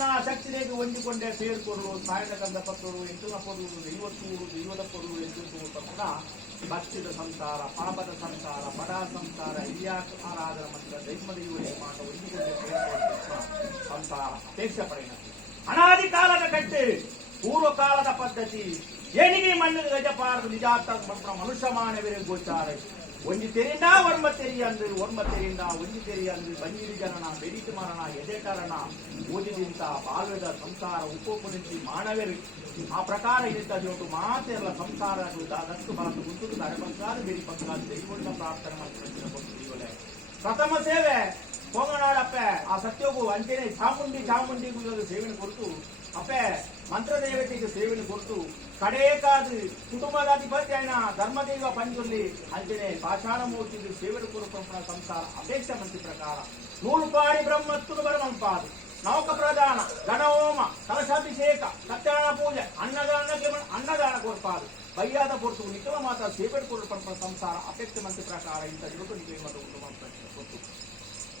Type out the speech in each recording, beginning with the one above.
ಪಂಜಿನ ಶಕ್ತಿರೇಗೆ ಹೊಂದಿಕೊಂಡೆ ಸೇರ್ಕೊರು ಸಾಯದ ಗಂಧ ಪತ್ತರು ಎಂಟುನ ಪೊರುಳು ದೈವತ್ತೂರು ದೈವದ ಪೊರುಳು ಎಂದು ತಕ್ಷಣ ಭಕ್ತಿದ ಸಂಸಾರ ಪಾಪದ ಸಂಸಾರ ಬಡ ಸಂಸಾರ ಇಲಿಯಾಕ ಆರಾಧನ ಮಂತ್ರ ದೈವ ದೈವರಿಗೆ ಮಾಟ ಹೊಂದಿಕೊಂಡೆ ಸಂಸಾರ ಅಪೇಕ್ಷೆ ಪಡೆಯಿನಂತೆ ಅನಾದಿ ಕಾಲದ ಕಟ್ಟೆ ಪೂರ್ವ ಕಾಲದ ಪದ್ಧತಿ ಏನಿಗೆ ಮಣ್ಣಿಗೆ ಗಜಪಾರದು ನಿಜಾರ್ಥ ಮನುಷ್ಯ ಮಾನವರಿಗೆ ಗೋಚಾರ ಒಂಜಿ ತೆರಿಂದ ಒರ್ಮ ತೆರಿ ಅಂದ್ರೆ ಒರ್ಮ ತೆರಿಂದ ಒಂಜಿ ತೆರಿ ಅಂದ್ರೆ ಬಂಜಿರಿ ಜನನ ಬೆರಿತು ಮರಣ ಎದೆಟರಣ ಓದಿದಿಂತ ಬಾಲ್ಯದ ಸಂಸಾರ ಉಪೋಪನಿಸಿ ಮಾನವರಿ ಆ ಪ್ರಕಾರ ಇರುತ್ತದೆ ಮಾತೆಲ್ಲ ಸಂಸಾರ ದತ್ತು ಬಲತ್ತು ಗುಂಟುದು ಅರೆಪಂಕಾದ ಬೆರಿ ಪಂಕಾದ ದೈವದ ಪ್ರಾರ್ಥನೆ ಮಾಡ್ತಾರೆ ಪ್ರಥಮ ಸೇವೆ ಪೊಂಗನಾಡಪ್ಪೆ ಆ ಸತ್ಯೋಗು ಅಂಚೆನೆ ಚಾಮುಂಡಿಗೂ ಸೇವೆಯನ್ನು ಕೊಟ್ಟು ಅಪ್ಪೆ ಮಂತ್ರ ದೇವತೆಗೆ ಸೇವೆಯನ್ನು ಕೊಟ್ಟು ಕಡೇಕಾದು ಕುಟುಂಬದ ಅಧಿಪತಿ ಆಯ್ನ ಧರ್ಮದೇವ ಪಂಜುರ್ಲಿ ಅಂಜನೆ ಪಾಷಾಣ ಮೂರ್ತಿಗೆ ಸೇವೆಯನ್ನು ಕೊಡುವ ಸಂಸಾರ ಅಪೇಕ್ಷೆ ಮಂತ್ರಿ ಪ್ರಕಾರ ನೂಲುಪಾಡಿ ಬ್ರಹ್ಮತ್ತುನು ಬರಮಂಪಾದು ನವಕ ಪ್ರದಾನ ಗಣಹೋಮ ಕಲಶಾಭಿಷೇಕ ಸತ್ಯನಾರಾಯಣ ಪೂಜೆ ಅನ್ನದಾನ ಕೊಡ್ಪಾದು ಬಯ್ಯಾದ ಪೊರ್ತು ನಿಖಲ ಮಾತ್ರ ಸೇವೆಯನ್ನು ಕೊಡುವ ಸಂಸಾರ ಅಪೇಕ್ಷೆ ಮಂತ್ರಿ ಪ್ರಕಾರ ಇಂಥ ನಿಮಗೆ ಕೊಟ್ಟು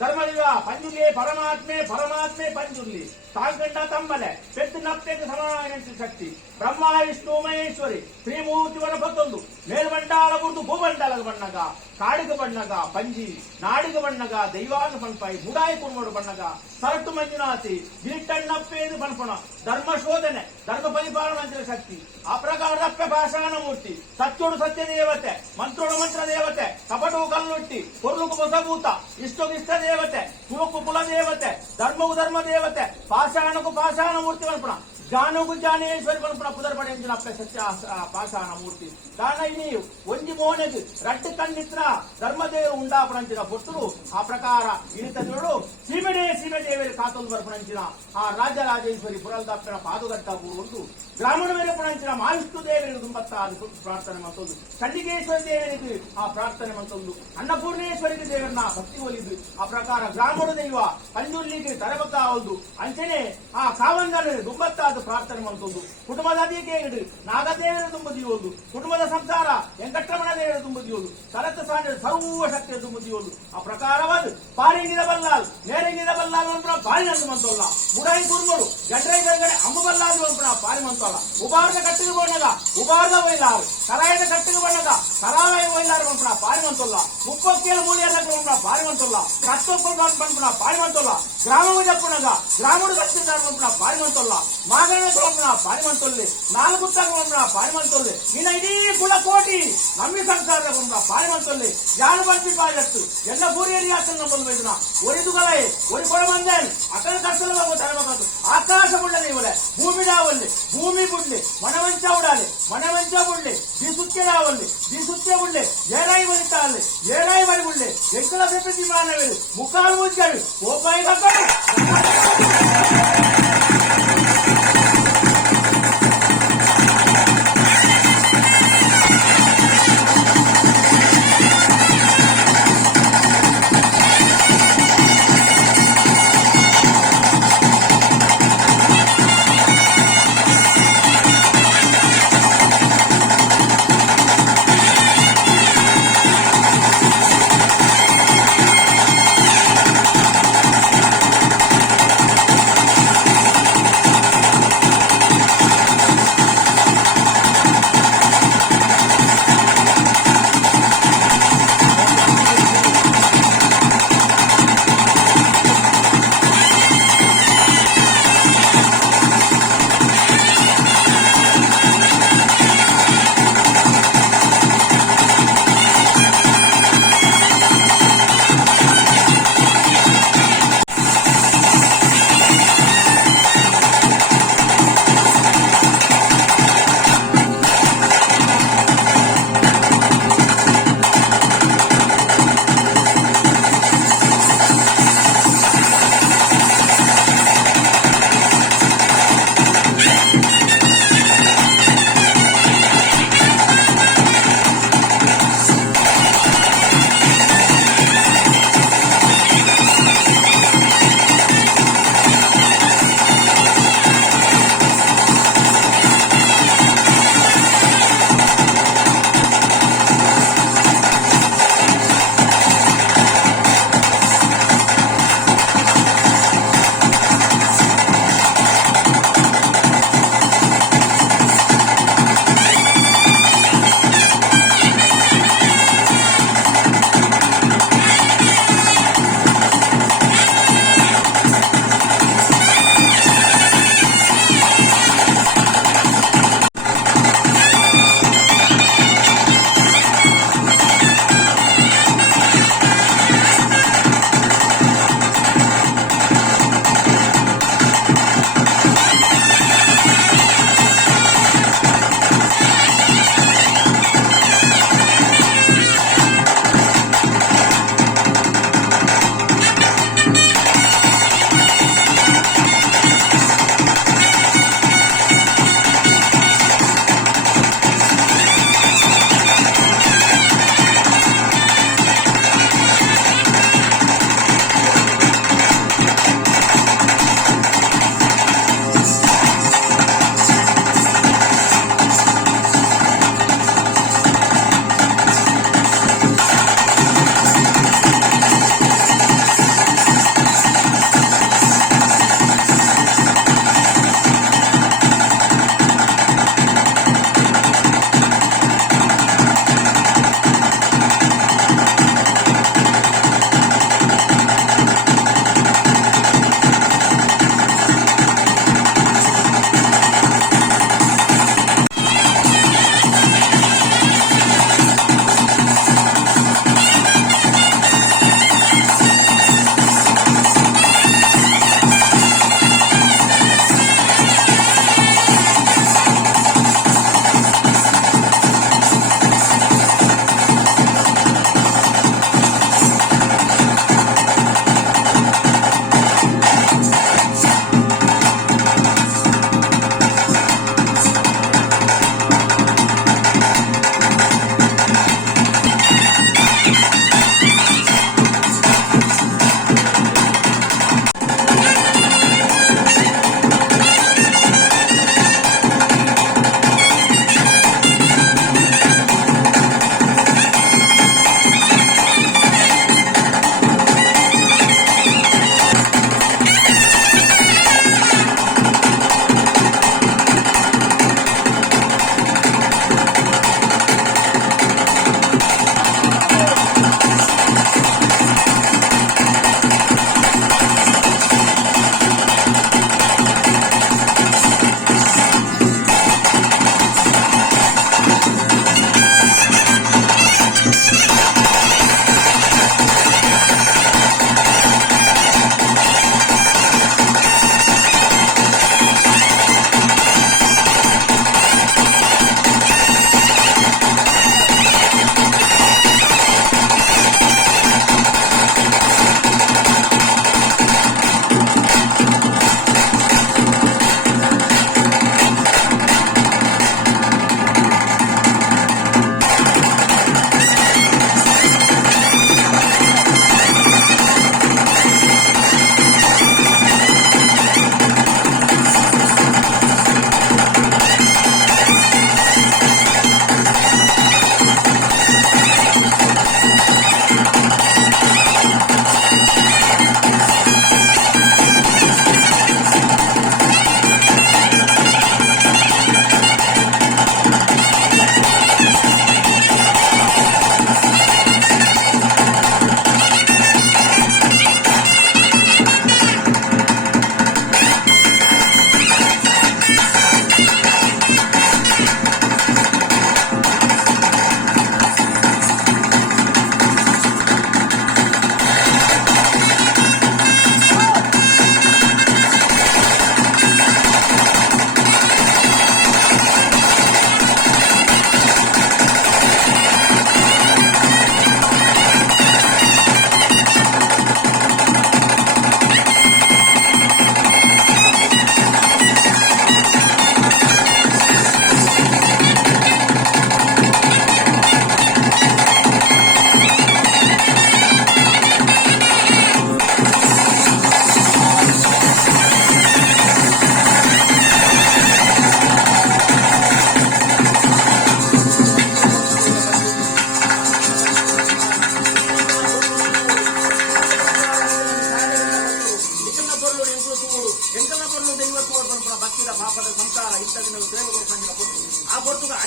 ಧರ್ಮದಿವ ಪಂಜುರ್ಲಿ ಪರಮಾತ್ಮೆ ಪಂಜುರ್ಲಿ ತಾಳ್ಕಂಡ ತಮ್ಮಲೆ ಪೆತ್ತು ನಪ್ಪೆಗೆ ಸಮಾನ ಶಕ್ತಿ ಬ್ರಹ್ಮ ವಿಷ್ಣು ಮಹೇಶ್ವರಿ ಶ್ರೀಮೂರ್ತಿ ವನಪತ್ತೊಂದು ಮೇಲ್ಮಂಡಾಲ ಗುರುತು ಭೂಮಂಡಲದ ಬಣ್ಣಗ ಕಾಡಿಗ ಬಣ್ಣಗ ಪಂಜಿ ನಾಡಿಗ ಬಣ್ಣಗ ದೈವಾಂಗ ಪನ್ಪಾಯಿ ಮುಡಾಯಿ ಕುರ್ಮೋಡು ಬಣ್ಣಗ ಸರಟ್ಟು ಮಂಜುನಾಥಿ ಗಿರಿಟಣ್ಣಪ್ಪೇದು ಪನ್ಪಣ ಧರ್ಮ ಶೋಧನೆ ಧರ್ಮ ಪರಿಪಾಲನ ಶಕ್ತಿ ಆ ಪ್ರಕಾರದಪ್ಪೆ ಭಾಷಾನ ಮೂರ್ತಿ ಸತ್ಯೋಡು ಸತ್ಯ ದೇವತೆ ಮಂತ್ರೋಡು ಮಂತ್ರ ದೇವತೆ ಕಪಟವು ಕಲ್ಲುಟ್ಟಿ ಕೊರ್ಲುಕು ಹೊಸಭೂತ ಇಷ್ಟೊಂದು ಇಷ್ಟ ದೇವತೆ ಕುಲಕ್ಕೂ ಕುಲ ದೇವತೆ ಧರ್ಮವು ಧರ್ಮ ದೇವತೆ ಪಾಷಾಣಕ್ಕೂ ಪಾಷಾಣ ಮೂರ್ತಿ ಪನ್ಪಣ ಜ್ಞಾನಗೂ ಜ್ಞಾನೇಶ್ವರಿ ಪನ್ಪಣ ಪುದರ್ ಪಡೆಯಿಂದ ಅಪ್ಪೆ ಸತ್ಯ ಪಾಷಾಣ ಮೂರ್ತಿ ದಾನ ಇನಿ ಒಂಜಿ ಮೋನೆಗೆ ರಡ್ಡು ಕಣ್ಣಿತ್ರ ಧರ್ಮದೇವರು ಉಂಡಾಪಣಂಚಿನ ಪೊಟ್ಟರು ಆ ಪ್ರಕಾರ ಇಳಿತ ನೋಡು ಸೀಮೆ ದೇವರಿಗೆ ಕಾತೊಂದು ಬರ್ಪಣಂಚಿನ ಆ ರಾಜರಾಜೇಶ್ವರಿ ಪುರಲ್ದಪ್ಪನ ಪಾದುಗಟ್ಟ ಒಂದು ಬ್ರಾಹ್ಮಣ ಮೇಲೆ ಪಣಂಚಿನ ಮಾವಿಷ್ಣು ದೇವರಿಗೆ ತುಂಬತ್ತಾದ ಪ್ರಾರ್ಥನೆ ಮತ್ತೊಂದು ಚಂಡಿಕೇಶ್ವರಿ ದೇವರಿಗೆ ಆ ಪ್ರಾರ್ಥನೆ ಮತ್ತೊಂದು ಅನ್ನಪೂರ್ಣೇಶ್ವರಿಗೆ ದೇವರನ್ನ ಭಕ್ತಿ ಒಲಿದು ಆ ಪ್ರಕಾರ ಬ್ರಾಹ್ಮಣ ದೈವ ಪಂಜುರ್ಲಿಗೆ ತರಬತ್ತ ಒಂದು ಅಂಚನೆ ಆ ಕಾವಂಗನ ದುಂಬತ್ತಾದ ಪ್ರಾರ್ಥನೆ ಮತ್ತೊಂದು ಕುಟುಂಬದ ಅಧಿಕೆ ನಾಗದೇವರ ತುಂಬುದಿಯೋದು ಕುಟುಂಬದ ಸಂಸಾರ ವೆಂಕಟರಮಣ ದೇವರ ತುಂಬುದಿಯೋದು ಸರತ್ತ ಸಾಂಡ ಸರ್ವ ಶಕ್ತಿಯ ತುಂಬುದಿಯೋದು ಆ ಪ್ರಕಾರವಾದ ಪಾರಿಂಗಿದ ಬಲ್ಲಾಲ್ ನೇರಂಗಿದ ಬಲ್ಲಾಲ್ ಅಂತ ಪಾರಿನಂದು ಮಂತಲ್ಲ ಮುಡಾಯಿ ಕುರ್ಮರು ಗಡ್ರೈ ಗಂಗಡೆ ಅಂಬು ಬಲ್ಲಾದು ಅಂತ ಪಾರಿ ಮಂತಲ್ಲ ಉಪಾರದ ಕಟ್ಟಿಗೆ ಬಣ್ಣದ ಉಪಾರದ ಒಯ್ಲಾರು ಕರಾಯದ ಕಟ್ಟಿಗೆ ಬಣ್ಣದ ಕರಾವಯ ಒಯ್ಲಾರು ಅಂತ ಪಾರಿ ಮಂತಲ್ಲ ಮುಪ್ಪಕ್ಕೇಳು ಮೂಲಿಯದ ಪಾರಿ ಮಂತಲ್ಲ ಕಷ್ಟೊಪ್ಪಲ್ ಪಂಪಣ ಪಾರಿ ಮಂತಲ್ಲ ಗ್ರಾಮವು ಜಪ್ಪಣಗ ಗ್ರಾಮಡು ಕಟ್ಟಿದ್ದಾರೆ ಪಂಪಣ ಪಾರಿ ಮಂತಲ್ಲ ಮಾಗಣ ಪಾರಿ ಮಂತೊಲ್ಲಿ ನಾಲ್ಕು ತಗೊಂಡ ಪಾರಿ ಮಂತೊಲ್ಲಿ ಇನ್ನ ಇಡೀ ಕುಲ ಕೋಟಿ ನಮ್ಮಿ ಸಂಸಾರದ ಕೊಂಡ ಪಾರಿ ಮಂತೊಲ್ಲಿ ಯಾರು ಬಂದಿ ಪಾಯತ್ತು ಎಲ್ಲ ಬೂರಿಯರಿ ಆತನ ಬಂದ್ಬಿಡ್ನ ಒರಿದುಗಳೇ ಒರಿ ಕೊಡ ಬಂದೇನು ಅಕಲ ಕಷ್ಟದ ತರಬೇಕು ಆಕಾಶ ಬುಳ್ಳಲಿ ಇವಳೆ ಭೂಮಿ ರಾವಲ್ಲಿ ಭೂಮಿ ಬುಡ್ಲಿ ಮನವಂಚ ಉಡಾಲಿ ಮನವಂಚ ಬುಡ್ಲಿ ಬೀಸುತ್ತೆ ರಾವಲ್ಲಿ ಬೀಸುತ್ತೆ ಬುಡ್ಲಿ ಏಳಾಯಿ ಬಲಿತಾಲಿ ಏಳಾಯಿ ಬಲಿ ಬುಡ್ಲಿ ಎಂಕಲ ಬೆಪ್ಪಿ ಮಾನವೇಳು ಮುಖಾಲು ಮುಚ್ಚಾಳು ಓಪಾಯಿ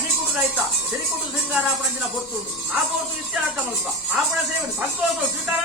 ಅನಿಕುಡು ರೈತ ಸಿರಿಕುಡು ಸಿಂಗಾರಾಪಣಂಚಿನ ಬೊತ್ತುಂಡು ಆ ಬೋರ್ತು ಇತ್ಯಾರ್ಥ ಮಲ್ಪ ಆಪಣ ಸೇವನೆ ಸಂತೋಷ ಸ್ವೀಕಾರ